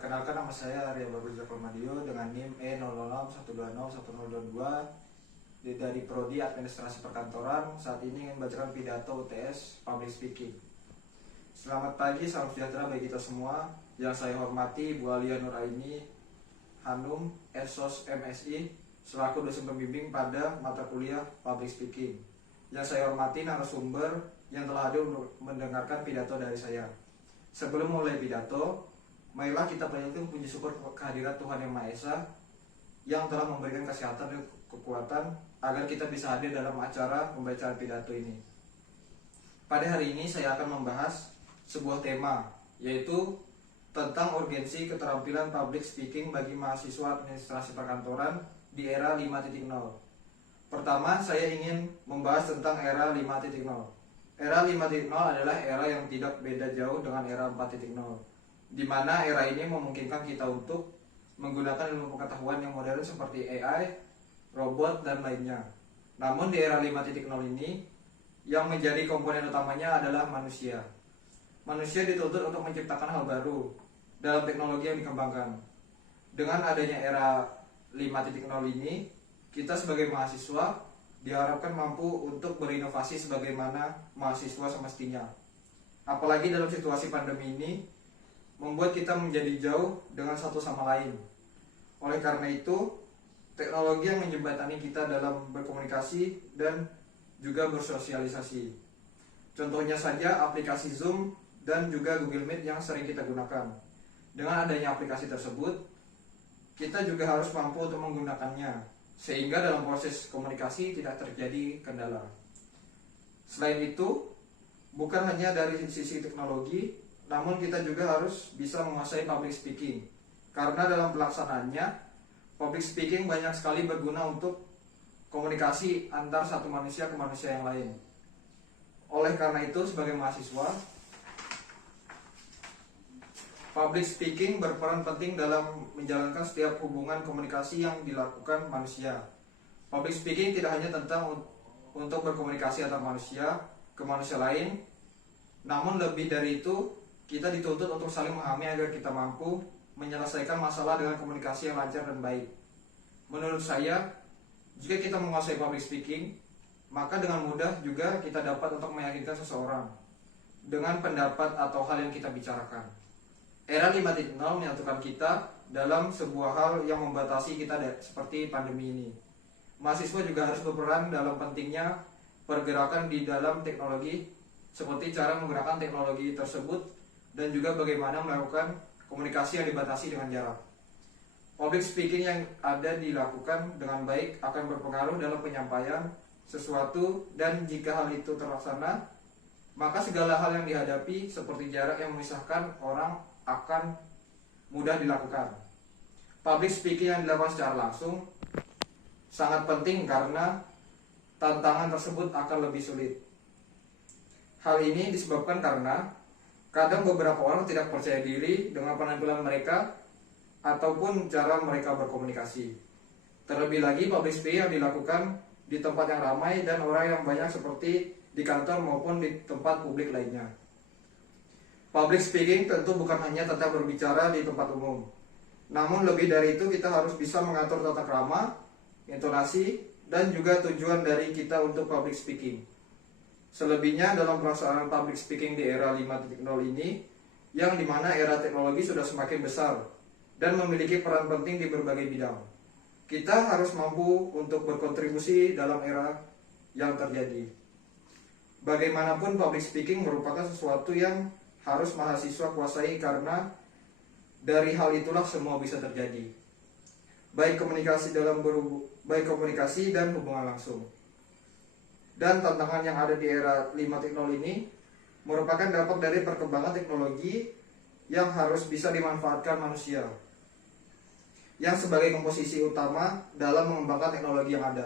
Perkenalkan, nama saya Arya Bagus Zakomadio dengan NIM E006-120-1022 dari Prodi Administrasi Perkantoran. Saat ini ingin membacakan pidato UTS Public Speaking. Selamat pagi, salam sejahtera bagi kita semua. Yang saya hormati Bu Alia Nuraini Hanum, Esos MSI, selaku dosen pembimbing pada mata kuliah Public Speaking. Yang saya hormati narasumber yang telah hadir untuk mendengarkan pidato dari saya. Sebelum mulai pidato, marilah kita panjatkan puji syukur kehadirat Tuhan Yang Maha Esa yang telah memberikan kesehatan dan kekuatan agar kita bisa hadir dalam acara pembacaan pidato ini. Pada hari ini saya akan membahas sebuah tema, yaitu tentang urgensi keterampilan public speaking bagi mahasiswa administrasi perkantoran di era 5.0. Pertama, saya ingin membahas tentang era 5.0. Era 5.0 adalah era yang tidak beda jauh dengan era 4.0, di mana era ini memungkinkan kita untuk menggunakan ilmu pengetahuan yang modern seperti AI, robot, dan lainnya. Namun di era 5.0 ini, yang menjadi komponen utamanya adalah manusia. Manusia dituntut untuk menciptakan hal baru dalam teknologi yang dikembangkan. Dengan adanya era 5.0 ini, kita sebagai mahasiswa diharapkan mampu untuk berinovasi sebagaimana mahasiswa semestinya. Apalagi dalam situasi pandemi ini, membuat kita menjadi jauh dengan satu sama lain. Oleh karena itu, teknologi yang menjembatani kita dalam berkomunikasi dan juga bersosialisasi. Contohnya saja aplikasi Zoom dan juga Google Meet yang sering kita gunakan. Dengan adanya aplikasi tersebut, kita juga harus mampu untuk menggunakannya, sehingga dalam proses komunikasi tidak terjadi kendala. Selain itu, bukan hanya dari sisi teknologi, namun kita juga harus bisa menguasai public speaking. Karena dalam pelaksanaannya, public speaking banyak sekali berguna untuk komunikasi antar satu manusia ke manusia yang lain. Oleh karena itu, sebagai mahasiswa, public speaking berperan penting dalam menjalankan setiap hubungan komunikasi yang dilakukan manusia. Public speaking tidak hanya tentang untuk berkomunikasi antar manusia ke manusia lain, namun lebih dari itu, kita dituntut untuk saling memahami agar kita mampu menyelesaikan masalah dengan komunikasi yang lancar dan baik. Menurut saya, jika kita menguasai public speaking, maka dengan mudah juga kita dapat untuk meyakinkan seseorang dengan pendapat atau hal yang kita bicarakan. Era 5.0 menyatukan kita dalam sebuah hal yang membatasi kita seperti pandemi ini. Mahasiswa juga harus berperan dalam pentingnya pergerakan di dalam teknologi, seperti cara menggunakan teknologi tersebut dan juga bagaimana melakukan komunikasi yang dibatasi dengan jarak. Public speaking yang ada dilakukan dengan baik akan berpengaruh dalam penyampaian sesuatu, dan jika hal itu terlaksana, maka segala hal yang dihadapi seperti jarak yang memisahkan orang akan mudah dilakukan. Public speaking yang dilakukan secara langsung sangat penting karena tantangan tersebut akan lebih sulit. Hal ini disebabkan karena kadang beberapa orang tidak percaya diri dengan penampilan mereka ataupun cara mereka berkomunikasi. Terlebih lagi public speaking yang dilakukan di tempat yang ramai dan orang yang banyak seperti di kantor maupun di tempat publik lainnya. Public speaking tentu bukan hanya tentang berbicara di tempat umum. Namun lebih dari itu, kita harus bisa mengatur tata krama, intonasi, dan juga tujuan dari kita untuk public speaking. Selebihnya dalam pelaksanaan public speaking di era 5.0 ini, yang dimana era teknologi sudah semakin besar dan memiliki peran penting di berbagai bidang, kita harus mampu untuk berkontribusi dalam era yang terjadi. Bagaimanapun, public speaking merupakan sesuatu yang harus mahasiswa kuasai karena dari hal itulah semua bisa terjadi. Baik komunikasi dan hubungan langsung. Dan tantangan yang ada di era 5.0 ini merupakan dampak dari perkembangan teknologi yang harus bisa dimanfaatkan manusia, yang sebagai komposisi utama dalam mengembangkan teknologi yang ada.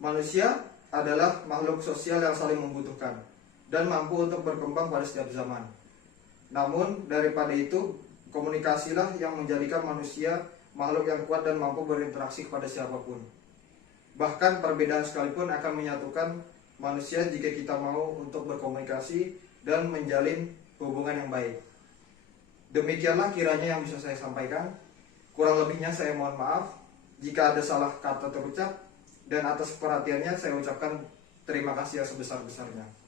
Manusia adalah makhluk sosial yang saling membutuhkan dan mampu untuk berkembang pada setiap zaman. Namun daripada itu, komunikasilah yang menjadikan manusia makhluk yang kuat dan mampu berinteraksi kepada siapapun. Bahkan perbedaan sekalipun akan menyatukan manusia jika kita mau untuk berkomunikasi dan menjalin hubungan yang baik. Demikianlah kiranya yang bisa saya sampaikan. Kurang lebihnya saya mohon maaf jika ada salah kata terucap, dan atas perhatiannya saya ucapkan terima kasih yang sebesar-besarnya.